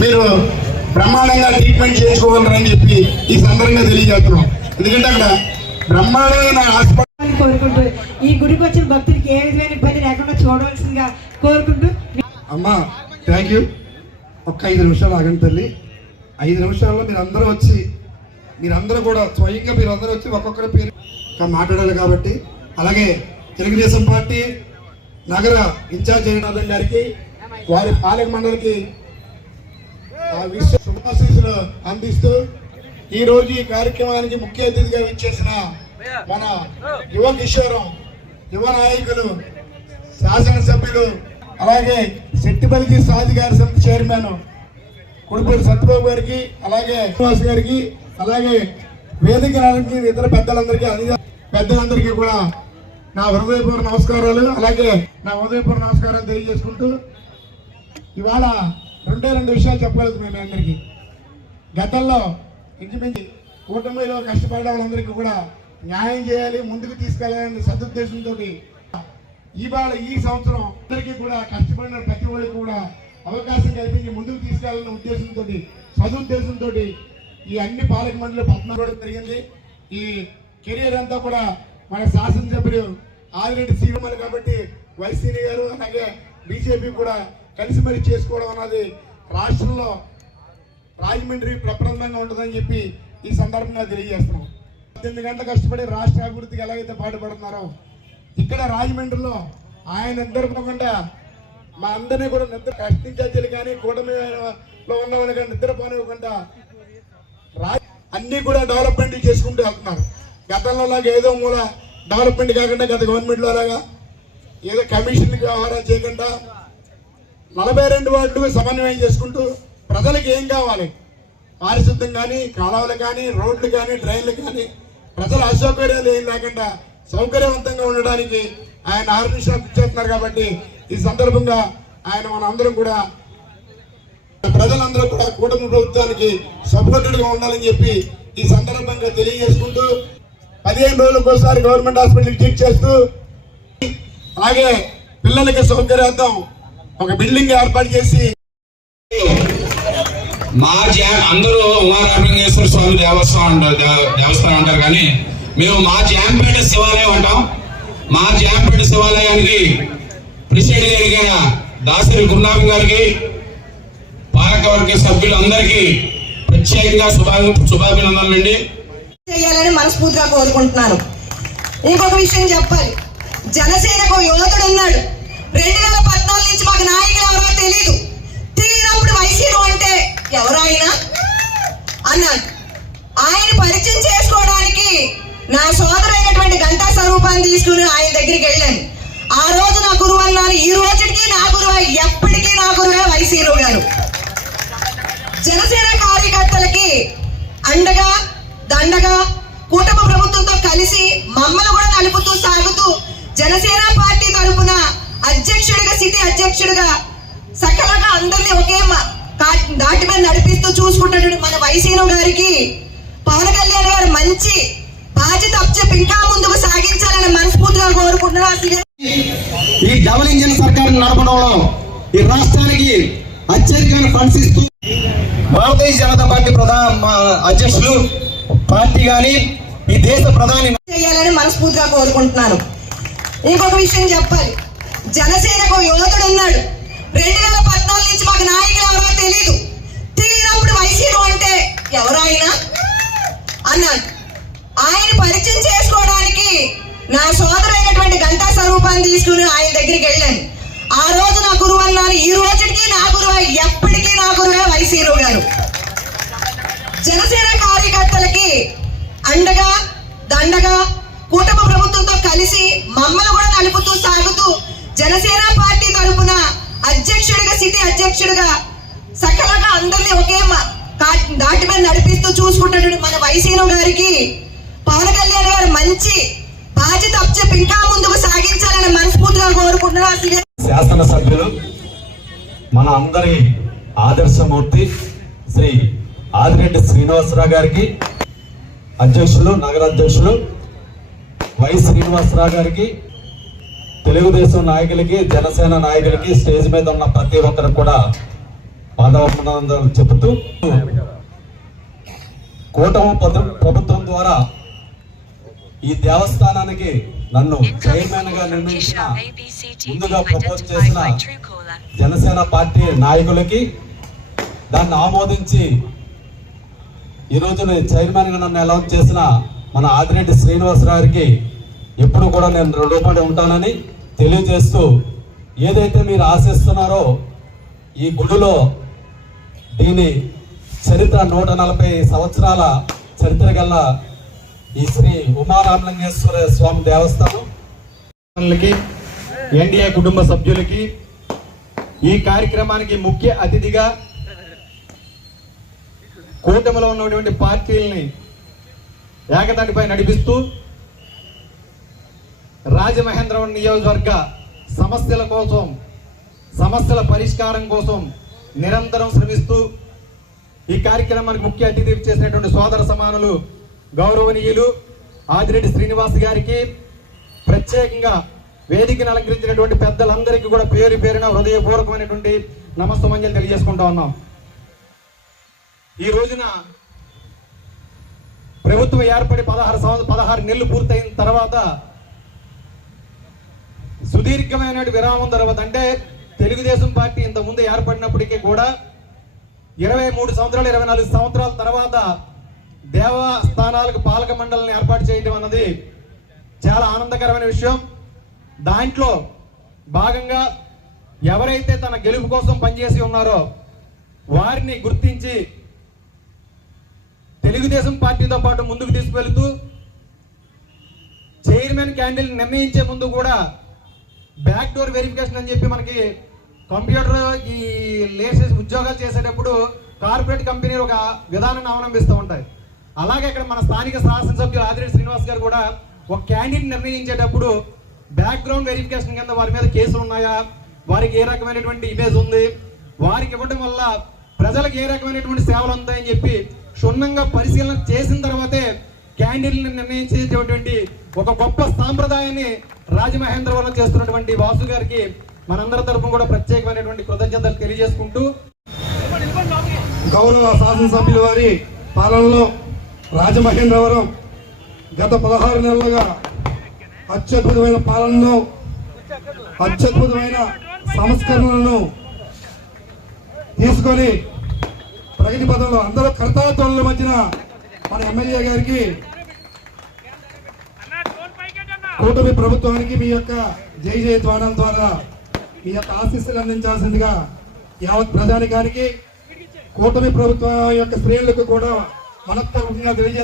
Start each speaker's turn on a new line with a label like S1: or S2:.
S1: మీరు బ్రహ్మాండంగా ట్రీట్మెంట్ చేసుకోగలరని చెప్పి ఈ సందర్భంగా తెలియజేస్తున్నాం. ఎందుకంటే అక్కడ బ్రహ్మాండమైన హాస్పిటల్
S2: కోరుకుంటూ ఈ గుడికి వచ్చిన భక్తులకి ఏ విధమైన ఇబ్బంది లేకుండా చూడవలసిందిగా కోరుకుంటూ
S3: అమ్మా థ్యాంక్ యూ ఒక్క ఐదు నిమిషాలు ఆగండి తల్లి. ఐదు నిమిషాల్లో మీరు అందరూ వచ్చి మీరందరూ కూడా స్వయంగా మీరు అందరూ వచ్చి ఒక్కొక్కరి పేరు మాట్లాడాలి కాబట్టి అలాగే తెలుగుదేశం పార్టీ నగర ఇన్ఛార్జ్ జగన్నాథన్ గారికి
S1: వారి పాలక మండలికి శుభాశీస్సులు అందిస్తూ ఈ రోజు ఈ కార్యక్రమానికి ముఖ్య అతిథిగా విచ్చేసిన మన యువ కిషోరం యువ నాయకులు శాసనసభ్యులు అలాగే శెట్టిపల్లి సాధికార సమితి చైర్మన్ కుడిపూడి సత్యబాబు గారికి అలాగే శ్రీనివాస్ గారికి అలాగే వేదిక రావడానికి ఇతర పెద్దలందరికీ అది పెద్దలందరికీ కూడా నా హృదయపూర్వ నమస్కారాలు అలాగే నా హృదయపూర్వ నమస్కారాలు తెలియజేసుకుంటూ ఇవాళ రెండే రెండు విషయాలు చెప్పగలదు మేము అందరికీ. గతంలో ఇంచుమించి కూటమిలో కష్టపడడం వాళ్ళందరికీ కూడా న్యాయం చేయాలి ముందుకు తీసుకెళ్ళాలనే సదుద్దేశంతో ఇవాళ ఈ సంవత్సరం అందరికీ కూడా కష్టపడిన ప్రతి ఒక్కరికి కూడా అవకాశం కల్పించి ముందుకు తీసుకెళ్ళాలన్న ఉద్దేశంతో సదుద్దేశంతో ఈ అన్ని పాలక మండలి పద్నాలుగు జరిగింది. ఈ కెరియర్ అంతా కూడా మన శాసనసభ్యులు ఆదిరెడ్డి శ్రీరామని కాబట్టి వైసీపీ గారు అలాగే బీజేపీ కూడా కలిసి మరి చేసుకోవడం అన్నది రాష్ట్రంలో రాజమండ్రి ప్రప్రదంగా ఉంటుందని చెప్పి ఈ సందర్భంగా తెలియజేస్తున్నాం. పద్దెనిమిది గంటలు కష్టపడి రాష్ట్ర అభివృద్ధికి ఎలాగైతే పాటుపడుతున్నారో ఇక్కడ రాజమండ్రిలో ఆయన నిద్రపోకుండా మా అందరినీ కూడా నిద్ర కష్టించాలి కానీ కూటమిలో ఉన్నవాళ్ళు కానీ నిద్రపోనివ్వకుండా రా అన్ని కూడా డెవలప్మెంట్ చేసుకుంటూ వెళ్తున్నారు. గతంలో లాగా ఏదో మూల డెవలప్మెంట్ కాకుండా గత గవర్నమెంట్లో లాగా ఏదో కమిషన్ వ్యవహారాలు చేయకుండా నలభై రెండు వార్డులు సమన్వయం చేసుకుంటూ ప్రజలకు ఏం కావాలి? పారిశుద్ధ్యం కానీ కాలువలు కానీ రోడ్లు కానీ డ్రైన్లు కానీ ప్రజల అసౌకర్యాలు ఏం లేకుండా సౌకర్యవంతంగా ఉండడానికి ఆయన ఆరు నిమిషాలు ఇచ్చేస్తున్నారు కాబట్టి ఈ సందర్భంగా ఆయన మన అందరం కూడా ప్రజలందరూ కూడా కూటమి ప్రభుత్వానికి సపోర్టెడ్గా ఉండాలని చెప్పి ఈ సందర్భంగా తెలియజేసుకుంటూ పదిహేను రోజులకు ఒకసారి గవర్నమెంట్ హాస్పిటల్ చెక్ చేస్తూ అలాగే పిల్లలకి సౌకర్యార్థం ఒక బిల్డింగ్ ఏర్పాటు చేసి
S4: మా జా అందరూ ఉమారామలింగేశ్వర స్వామి దేవస్థానం దేవస్థానం అంటారు కానీ మేము మా జాంపేట శివాలయం అంటాం. మా జాంపేట శివాలయానికి ప్రెసిడెంట్ గారిగా దాసరి గురునాథం గారికి పాలకవర్గ సభ్యులందరికీ ప్రత్యేకంగా శుభా శుభాభినందనలు అండి.
S5: చేయాలని మనస్ఫూర్తిగా కోరుకుంటున్నాను. ఇంకొక విషయం చెప్పాలి. జనసేనకు యువతుడు ఉన్నాడు. రెండు వేల పద్నాలుగు నుంచి మాకు నాయకులు ఎవరో తెలియదు తిరిగినప్పుడు వైసీపీ అంటే ఎవరైనా అన్నాడు. ఆయన పరిచయం చేసుకోవడానికి నా సోదరైనటువంటి గంటా స్వరూపాన్ని తీసుకుని ఆయన దగ్గరికి వెళ్ళాను. ఆ రోజు నా గురువు అన్నాను ఈ రోజుకి నా గురువు ఎప్పటికీ నా గురువే వైసీలు గారు. జనసేన కార్యకర్తలకి అండగా దండగా కూటమి ప్రభుత్వంతో కలిసి మమ్మల్ని కూడా నలుపుతూ సాగుతూ జనసేన పార్టీ తరపున అధ్యక్షుడిగా సిటీ అధ్యక్షుడిగా సకలంగా అందరినీ ఒకే దాటి మీద నడిపిస్తూ చూసుకుంటున్నటువంటి మన వైసీను గారికి. పవన్ కళ్యాణ్ గారు మంచి బాధ్యత అప్పచెప్పి ఇంకా ముందుకు సాగించాలని మనస్ఫూర్తిగా కోరుకుంటున్నారు
S6: ఈ డబుల్ ఇంజిన్ సర్కార్ నడపడంలో ఈ రాష్ట్రానికి అత్యధికమైన ఫండ్స్ ఇస్తూ భారతీయ జనతా పార్టీ ప్రధాన అధ్యక్షులు పార్టీ గాని ఈ దేశ ప్రధాని
S5: చేయాలని మనస్ఫూర్తిగా కోరుకుంటున్నాను. ఇంకొక విషయం చెప్పాలి. జనసేనకు యువతుడు ఉన్నాడు. రెండు వేల పద్నాలుగు నుంచి మాకు నాయకులు ఎవరో తెలియదు తిరిగినప్పుడు వైసీపీ అంటే ఎవరైనా అన్నాడు ఆయన పరిచయం చేసుకోవడానికి నా సోదరైనటువంటి గంటా స్వరూపాన్ని తీసుకుని ఆయన దగ్గరికి వెళ్ళాను. ఆ రోజు నా గురువు అన్నాను ఈ రోజుకి నా గురువు ఎప్పటికీ నా గురువే వైసీరు గారు. జనసేన కార్యకర్తలకి అండగా దండగా కుటుంబ ప్రభుత్వంతో కలిసి మమ్మల్ని కూడా నలుపుతూ సాగుతూ జనసేన పార్టీ తరపున అధ్యక్షుడిగా సిటీ అధ్యక్షుడిగా సకలంగా అందరినీ ఒకే దాటి మీద నడిపిస్తూ చూసుకుంటాడు మన వైసీను గారికి పవన్ కళ్యాణ్ గారు మంచి బాధ్యత అప్పచెప్పి ఇంకా ముందుకు సాగించాలని మనస్ఫూర్తిగా గారు
S7: శాసనసభ్యులు మన అందరి ఆదర్శమూర్తి శ్రీ ఆదిరెడ్డి శ్రీనివాసరావు గారికి అధ్యక్షులు నగర అధ్యక్షులు వై శ్రీనివాసరావు గారికి తెలుగుదేశం నాయకులకి జనసేన నాయకులకి స్టేజ్ మీద ఉన్న ప్రతి ఒక్కరికి కూడా పాదవందనాలు చెబుతూ కూటమి ప్రభుత్వం ద్వారా ఈ దేవస్థానానికి నన్ను చైర్మన్గా నిర్ణయించిన ముందుగా ప్రపోజ్ చేసిన జనసేన పార్టీ నాయకులకి దాన్ని ఆమోదించి ఈరోజు నేను చైర్మన్గా నన్ను అలౌన్స్ చేసిన మన ఆదిరెడ్డి శ్రీనివాసరావు గారికి ఎప్పుడు కూడా నేను రుణపడి ఉంటానని తెలియజేస్తూ ఏదైతే మీరు ఆశిస్తున్నారో ఈ గుడిలో దీని చరిత్ర నూట నలభై సంవత్సరాల చరిత్ర గల ఈ శ్రీ ఉమారామలింగేశ్వర స్వామి
S6: దేవస్థానంకి ఎన్డీఏ కుటుంబ సభ్యులకి ఈ కార్యక్రమానికి ముఖ్య అతిథిగా కూటమిలో ఉన్నటువంటి పార్టీల్ని ఏకతాటిపై నడిపిస్తూ రాజమహేంద్రవరం నియోజకవర్గ సమస్యల కోసం సమస్యల పరిష్కారం కోసం నిరంతరం శ్రమిస్తూ ఈ కార్యక్రమానికి ముఖ్య అతిథి చేసినటువంటి సోదర సమానులు గౌరవనీయులు ఆదిరెడ్డి శ్రీనివాస్ గారికి ప్రత్యేకంగా వేదికను అలంకరించినటువంటి పెద్దలందరికీ కూడా పేరు పేరున హృదయపూర్వకమైనటువంటి నమస్తమంజలు తెలియజేసుకుంటా ఉన్నాం. ఈ రోజున ప్రభుత్వం ఏర్పడి పదహారు సంవత్సరం పదహారు నెలలు పూర్తయిన తర్వాత సుదీర్ఘమైన విరామం తర్వాత అంటే తెలుగుదేశం పార్టీ ఇంత ముందు ఏర్పడినప్పటికీ కూడా ఇరవై మూడు సంవత్సరాలు ఇరవై నాలుగు సంవత్సరాల తర్వాత దేవస్థానాలకు పాలక మండలిని ఏర్పాటు చేయడం అన్నది చాలా ఆనందకరమైన విషయం. దాంట్లో భాగంగా ఎవరైతే తన గెలుపు కోసం పనిచేసి ఉన్నారో వారిని గుర్తించి తెలుగుదేశం పార్టీతో పాటు ముందుకు తీసుకువెళుతూ చైర్మన్ క్యాండిల్ నిర్ణయించే ముందు కూడా బ్యాక్ డోర్ వెరిఫికేషన్ అని చెప్పి మనకి కంప్యూటర్ ఈ లేసెస్ ఉద్యోగాలు చేసేటప్పుడు కార్పొరేట్ కంపెనీలు ఒక విధానాన్ని అవలంబిస్తూ ఉంటాయి. అలాగే ఇక్కడ మన స్థానిక శాసనసభ్యులు ఆదిరెడ్డి శ్రీనివాస్ గారు కూడా ఒక క్యాండిడేట్ నిర్ణయించేటప్పుడు బ్యాక్గ్రౌండ్ వెరిఫికేషన్ కింద వారి మీద కేసులు ఉన్నాయా? వారికి ఏ రకమైనటువంటి ఇమేజ్ ఉంది? వారికి ఇవ్వడం వల్ల ప్రజలకు ఏ రకమైనటువంటి సేవలు ఉంటాయని చెప్పి క్షుణ్ణంగా పరిశీలన చేసిన తర్వాతే క్యాండిల్ని నిర్ణయించేటటువంటి ఒక గొప్ప సాంప్రదాయాన్ని రాజమహేంద్రవరం చేస్తున్నటువంటి వాసు గారికి మనందరి తరఫున కూడా ప్రత్యేకమైనటువంటి కృతజ్ఞతలు తెలియజేసుకుంటూ
S3: గౌరవ శాసనసభ్యుల వారి పాలనలో రాజమహేంద్రవరం గత పదహారు నెలలుగా అత్యద్భుతమైన పాలనను అత్యద్భుతమైన సంస్కరణలను తీసుకొని ప్రగతి పదంలో అందరూ కర్తాత్వాల మధ్యన మన ఎమ్మెల్యే గారికి కూటమి ప్రభుత్వానికి మీ యొక్క జై జయ ద్వారం ద్వారా మీ యొక్క ఆశీస్సులు అందించాల్సిందిగా యావత్ ప్రజానికానికి కూటమి ప్రభుత్వం యొక్క స్త్రీలకు కూడా మనస్ఫూర్తిగా తెలియజేస్తారు